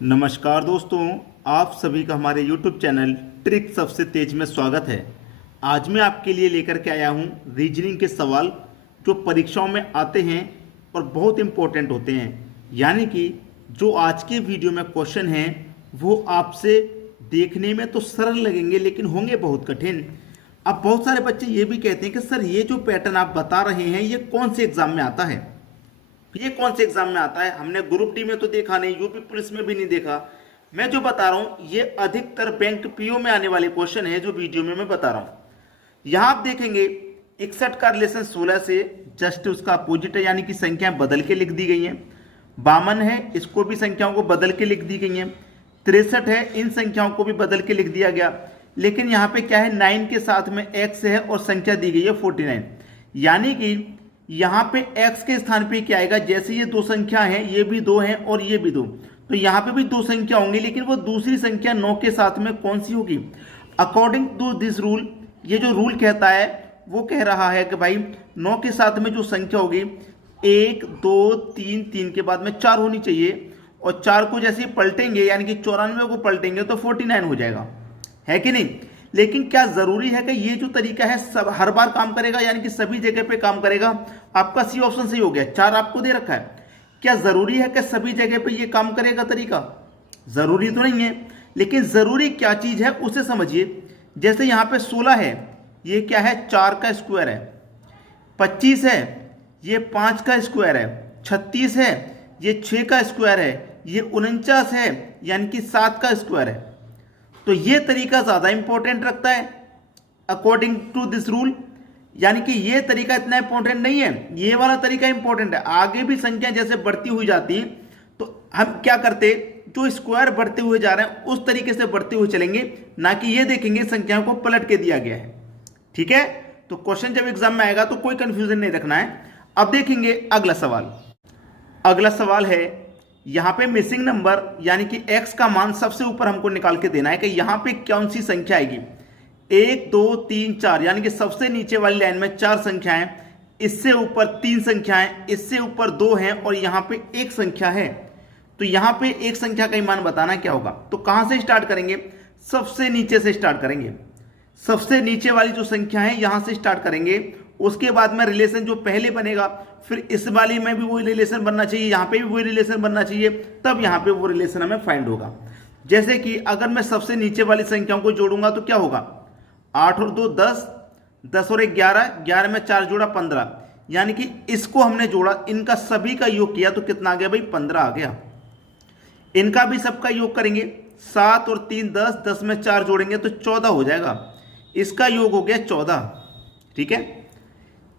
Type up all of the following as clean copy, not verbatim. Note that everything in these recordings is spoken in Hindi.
नमस्कार दोस्तों, आप सभी का हमारे YouTube चैनल ट्रिक सबसे तेज में स्वागत है। आज मैं आपके लिए लेकर के आया हूं रीजनिंग के सवाल जो परीक्षाओं में आते हैं और बहुत इंपॉर्टेंट होते हैं। यानी कि जो आज के वीडियो में क्वेश्चन हैं वो आपसे देखने में तो सरल लगेंगे लेकिन होंगे बहुत कठिन। अब बहुत सारे बच्चे ये भी कहते हैं कि सर ये जो पैटर्न आप बता रहे हैं ये कौन से एग्जाम में आता है, ये कौन से एग्जाम में आता है। हमने ग्रुप डी में तो देखा नहीं, यूपी पुलिस में भी नहीं देखा। मैं जो बता रहा हूं ये अधिकतर बैंक पीओ में आने वाले क्वेश्चन है जो वीडियो में मैं बता रहा हूं। यहां आप देखेंगे 61 का रिलेशन 16 से जस्ट उसका अपोजिट है, यानी कि संख्याएं बदल के लिख दी गई हैं। 52 है, इसको भी संख्याओं को बदल के लिख दी गई हैं। 63 है, इन संख्याओं को भी बदल के लिख दिया गया। लेकिन यहाँ पे क्या है, 9 के साथ में x है और संख्या दी गई है 49। यानी कि यहाँ पे x के स्थान पे क्या आएगा, जैसे ये दो संख्या हैं, ये भी दो हैं और ये भी दो, तो यहाँ पे भी दो संख्या होंगी लेकिन वो दूसरी संख्या 9 के साथ में कौन सी होगी। अकॉर्डिंग टू दिस रूल, ये जो रूल कहता है वो कह रहा है कि भाई 9 के साथ में जो संख्या होगी 1 2 3, 3 के बाद में 4 होनी चाहिए और 4 को जैसे पलटेंगे यानी कि 94 को पलटेंगे तो 49 हो जाएगा, है कि नहीं। लेकिन क्या जरूरी है कि ये जो तरीका है सब हर बार काम करेगा, यानी कि सभी जगह पे काम करेगा। आपका सी ऑप्शन सही हो गया, 4 आपको दे रखा है। क्या जरूरी है कि सभी जगह पे ये काम करेगा तरीका? जरूरी तो नहीं है, लेकिन जरूरी क्या चीज है उसे समझिए। जैसे यहाँ पे 16 है, ये क्या है, 4 का स्क्वायर है। 25 है, ये 5 का स्क्वायर है। 36 है, ये 6 का स्क्वायर है। ये 49 है, यानी कि 7 का स्क्वायर है। तो ये तरीका ज्यादा इंपॉर्टेंट रखता है अकॉर्डिंग टू दिस रूल, यानी कि ये तरीका इतना इंपॉर्टेंट नहीं है, ये वाला तरीका इंपॉर्टेंट है। आगे भी संख्या जैसे बढ़ती हुई जाती तो हम क्या करते, जो स्क्वायर बढ़ते हुए जा रहे हैं उस तरीके से बढ़ते हुए चलेंगे, ना कि ये देखेंगे संख्याओं को पलट के दिया गया है। ठीक है, तो क्वेश्चन जब एग्जाम में आएगा तो कोई कंफ्यूजन नहीं रखना है। अब देखेंगे अगला सवाल। अगला सवाल है, यहां पे मिसिंग नंबर यानी कि x का मान सबसे ऊपर हमको निकाल के देना है कि यहां पे कौन सी संख्या आएगी। 1 2 3 4, यानी कि सबसे नीचे वाली लाइन में 4 संख्याएं, इससे ऊपर 3 संख्याएं, इससे ऊपर 2 हैं और यहां पे एक संख्या है। तो यहां पे एक संख्या का मान बताना क्या होगा। तो कहां से स्टार्ट करेंगे, सबसे नीचे से स्टार्ट करेंगे। सबसे नीचे वाली जो संख्या है यहां से स्टार्ट करेंगे। उसके बाद में रिलेशन जो पहले बनेगा, फिर इस वाली में भी वही रिलेशन बनना चाहिए, यहां पे भी वही रिलेशन बनना चाहिए, तब यहां पे वो रिलेशन हमें फाइंड होगा। जैसे कि अगर मैं सबसे नीचे वाली संख्याओं को जोड़ूंगा तो क्या होगा, 8 और 2 10, 10 और 1 11, 11 में 4 जोड़ा 15, यानी कि इसको हमने जोड़ा, इनका सभी का योग किया तो कितना आ गया भाई, 15 आ गया। इनका भी सबका योग करेंगे, 7 और 3 10, 10 में 4 जोड़ेंगे तो 14 हो जाएगा, इसका योग हो गया 14। ठीक है,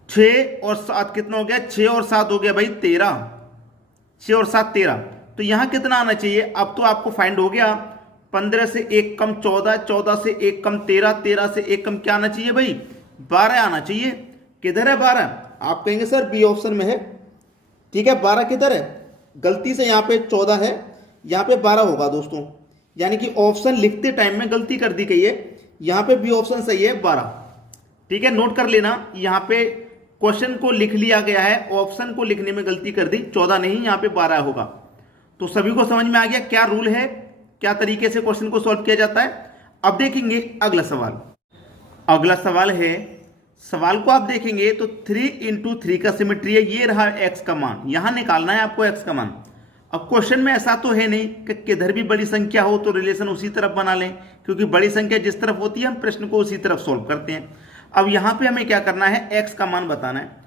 6 और 7 कितना हो गया, 6 और 7 हो गया भाई 13, 6 और 7 13। तो यहां कितना आना चाहिए, अब तो आपको फाइंड हो गया, 15 से 1 कम 14, 14 से 1 कम 13, 13 से 1 कम क्या आना चाहिए भाई, 12 आना चाहिए। किधर है 12, आप कहेंगे सर बी ऑप्शन में है। ठीक है, 12 किधर है, गलती से यहाँ पे 14 है, यहाँ पे 12 होगा दोस्तों, यानी कि ऑप्शन लिखते टाइम में गलती कर दी गई है, यहाँ पे बी ऑप्शन सही है 12। ठीक है, नोट कर लेना, यहाँ पे क्वेश्चन को लिख लिया गया है, ऑप्शन को लिखने में गलती कर दी, 14 नहीं यहाँ पे 12 होगा। तो सभी को समझ में आ गया क्या रूल है, क्या तरीके से क्वेश्चन को सॉल्व किया जाता है। अब देखेंगे अगला सवाल। अगला सवाल है, सवाल को आप देखेंगे तो 3 इंटू 3 का सिमेट्री है, ये रहा x का मान, यहां निकालना है आपको x का मान। अब क्वेश्चन में ऐसा तो है नहीं कि किधर भी बड़ी संख्या हो तो रिलेशन उसी तरफ बना लें, क्योंकि बड़ी संख्या जिस तरफ होती है हम प्रश्न को उसी तरफ सॉल्व करते हैं। अब यहां पे हमें क्या करना है, x का मान बताना है।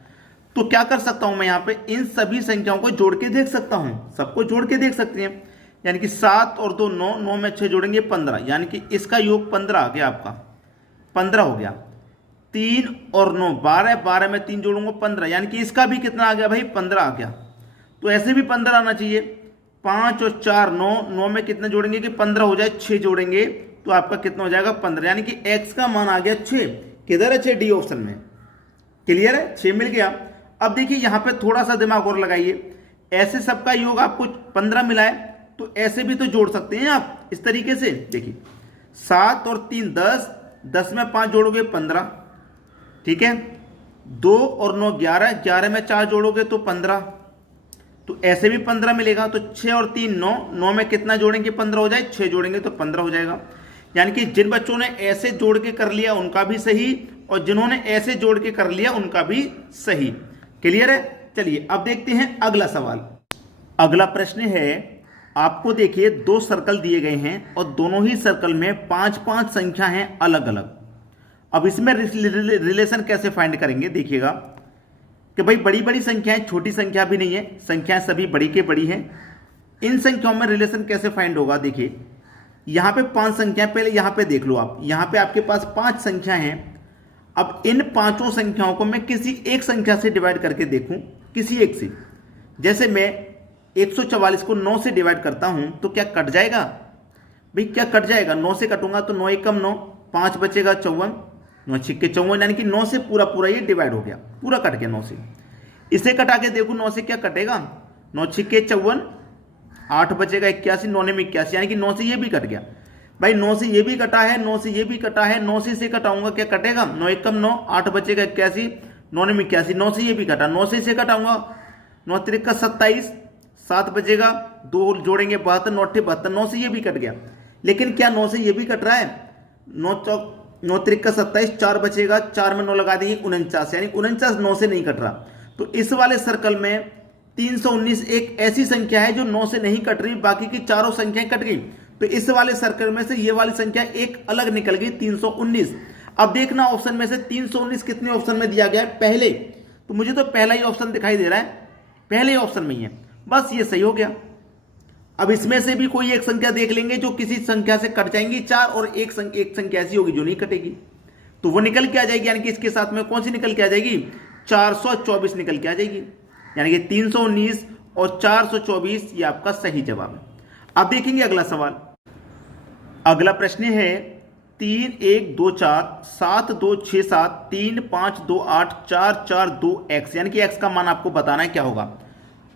तो क्या कर सकता हूं मैं, यहां पे इन सभी संख्याओं को जोड़ के देख सकता हूं, सबको जोड़ के देख सकते हैं। यानी कि 7 और 2 9, 9 में 6 जोड़ेंगे 15, यानी कि इसका योग 15 आ गया, आपका 15 हो गया। 3 और 9 12, 12 में 3 जोड़ूंगा 15, यानी कि इसका भी कितना आ गया भाई, 15 आ गया। तो ऐसे भी 15 आना चाहिए। 5 और 4 9, 9 में कितने जोड़ेंगे कि 15 हो जाए, 6 जोड़ेंगे तो आपका कितना हो जाएगा 15, यानी कि x का मान आ गया 6। किधर है 6, डी ऑप्शन में। क्लियर है, 6 मिल गया। अब देखिए यहां पे थोड़ा सा दिमाग और लगाइए, ऐसे सबका योग आपको 15 मिला है तो ऐसे भी तो जोड़ सकते हैं आप इस तरीके से। देखिए 7 और 3 10, 10 में 5 जोड़ोगे 15, ठीक है। 2 और 9 11, 11 में 4 जोड़ोगे तो 15, तो ऐसे भी 15 मिलेगा। तो 6 और 3 9, 9 में कितना जोड़ेंगे 15 हो जाए, 6 जोड़ेंगे तो 15 हो जाएगा। यानी कि जिन बच्चों ने ऐसे जोड़ के कर लिया उनका भी सही, और जिन्होंने ऐसे जोड़ के कर लिया उनका भी सही। क्लियर है? चलिए अब देखते हैं अगला सवाल। अगला प्रश्न है, आपको देखिए 2 सर्कल दिए गए हैं और दोनों ही सर्कल में 5-5 संख्या हैं अलग अलग। अब इसमें रिलेशन कैसे फाइंड करेंगे, देखिएगा कि भाई बड़ी बड़ी संख्याएं, छोटी संख्या भी नहीं है, संख्याएं सभी बड़ी के बड़ी हैं। इन संख्याओं में रिलेशन कैसे फाइंड होगा, देखिए यहां पे 5 संख्याएं, पहले यहां पे देख लो आप, यहां पे आपके पास 5 संख्या हैं। अब इन 5 संख्याओं को मैं किसी एक संख्या से डिवाइड करके देखूं, किसी एक से। जैसे मैं 144 को 9 से डिवाइड करता हूं तो क्या कट जाएगा भाई, क्या कट जाएगा? 9 से कटूंगा तो 9 एकम 9, 5 बचेगा 54, 9 छिक्के 54, यानी कि 9 से पूरा पूरा ये डिवाइड हो गया, पूरा कट गया 9 से। इसे कटा के देखो 9 से क्या कटेगा, 9 छिक्के 54, 8 बचेगा 81, 9 में 81, यानी कि 9 से ये भी कट गया भाई, 9 से ये भी कटा है, 9 से ये भी कटा है, 9 से इसे कटाऊंगा क्या कटेगा, 9 एकम 9, 8 बचेगा 81, 9 में 81, 9 से ये भी कटा, 9 से इसे कटाऊंगा, 9 त्रिका 27, 7 बचेगा, 2 जोड़ेंगे 72, 9 अट्ठे 72, 9 से ये भी कट गया। लेकिन क्या 9 से ये भी कट रहा है, 9 त्रिका 27, 4 बचेगा, 4 में 9 लगा देंगे 49, यानी 49 9 से नहीं कट रहा। तो इस वाले सर्कल में 319 एक ऐसी संख्या है जो 9 से नहीं कट रही, बाकी की चारों संख्याएं कट गई। तो इस वाले सर्कल में से ये वाली संख्या एक अलग निकल गई, 319। अब देखना ऑप्शन में से 319 कितने ऑप्शन में दिया गया है, पहले। तो मुझे तो पहला ही ऑप्शन दिखाई दे रहा है, पहले ही ऑप्शन में ही है, बस ये सही हो गया। अब इसमें से भी कोई एक संख्या देख लेंगे जो किसी संख्या से कट जाएंगी 4, और एक संख्या ऐसी होगी जो नहीं कटेगी, तो वो निकल के आ जाएगी। यानी कि इसके साथ में कौन सी निकल के आ जाएगी, 424 निकल के आ जाएगी। यानी कि 319 और 424 ये आपका सही जवाब है। अब देखेंगे अगला सवाल। अगला प्रश्न है 3 1 2 4 7 2 6 7 3 5 2 8 4 4 2 x, यानी कि x का मान आपको बताना है क्या होगा।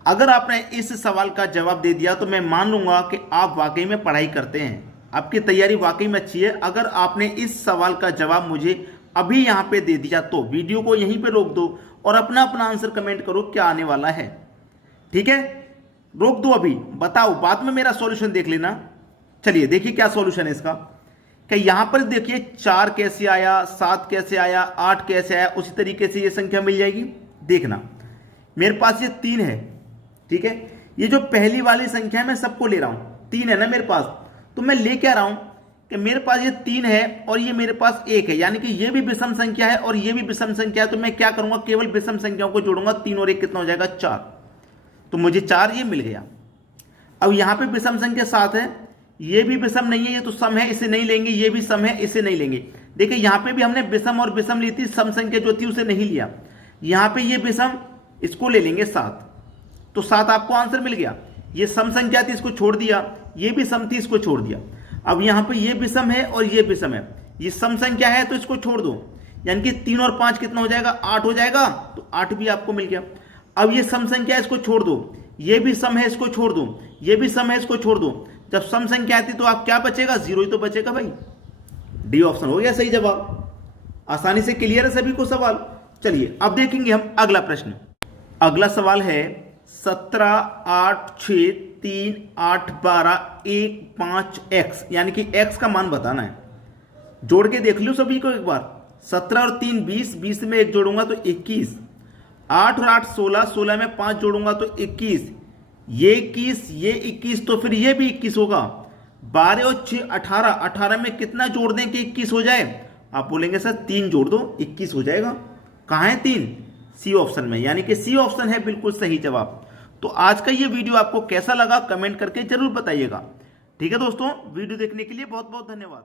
अगर आपने इस सवाल का जवाब दे दिया तो मैं मान लूंगा कि आप वाकई में पढ़ाई करते हैं, आपकी तैयारी वाकई में अच्छी है। अगर आपने इस सवाल का जवाब मुझे अभी यहां पे दे दिया तो वीडियो को यहीं पे रोक दो और अपना अपना आंसर कमेंट करो क्या आने वाला है, ठीक है? रोक दो अभी, बताओ, बाद में मेरा सॉल्यूशन देख लेना। चलिए देखिए क्या सॉल्यूशन है इसका। क्या यहां पर देखिए 4 कैसे आया, 7 कैसे आया, 8 कैसे आया, उसी तरीके से ये संख्या मिल जाएगी। देखना मेरे पास ये 3 है, ठीक है? ये जो पहली वाली संख्या है मैं सबको ले रहा हूं, 3 है ना मेरे पास, तो मैं ले क्या रहा हूं कि मेरे पास ये 3 है और ये मेरे पास 1 है, यानी कि ये भी विषम संख्या है और ये भी विषम संख्या है। तो मैं क्या करूंगा, केवल विषम संख्याओं को जोड़ूंगा, 3 और 1 कितना हो जाएगा 4, तो मुझे 4 ये मिल गया। अब यहां पे विषम संख्या 7 है, ये भी विषम नहीं है, ये तो सम है, इसे नहीं लेंगे, ये भी सम है, इसे नहीं लेंगे। देखिए यहां पे भी हमने विषम और विषम ली थी, सम संख्या जो थी उसे नहीं लिया। यहां पे ये विषम, इसको ले लेंगे 7, तो 7 आपको आंसर मिल गया। ये सम संख्या थी, इसको छोड़ दिया, ये भी सम थी, इसको छोड़ दिया। अब यहां पे ये विषम है और ये विषम है, ये सम संख्या है तो इसको छोड़ दो, यानी कि 3 और 5 कितना हो जाएगा, 8 हो जाएगा, तो 8 भी आपको मिल गया। अब ये सम संख्या है, इसको छोड़ दो, ये भी सम है, इसको छोड़ दो, ये भी सम है, इसको छोड़ दो। जब सम संख्या आती तो आप क्या बचेगा, 0 ही तो बचेगा भाई। डी ऑप्शन हो गया सही जवाब। आसानी से क्लियर है सभी को सवाल। चलिए अब देखेंगे हम अगला प्रश्न। अगला सवाल है 17 8 6 3 8 12 1 5 x, यानी कि x का मान बताना है। जोड़ के देख लो सभी को एक बार। 17 और 3 20, 20 में 1 जोड़ूंगा तो 21, 8 और 8 16, 16 में 5 जोड़ूंगा तो 21, ये 21, ये 21, तो फिर ये भी 21 होगा। 12 और 6 18, 18 में कितना जोड़ दें कि 21 हो जाए? आप बोलेंगे सर 3 जोड़ दो 21 हो जाएगा। कहाँ है 3? सी ऑप्शन में, यानी कि सी ऑप्शन है बिल्कुल सही जवाब। तो आज का ये वीडियो आपको कैसा लगा कमेंट करके जरूर बताइएगा। ठीक है दोस्तों, वीडियो देखने के लिए बहुत बहुत धन्यवाद।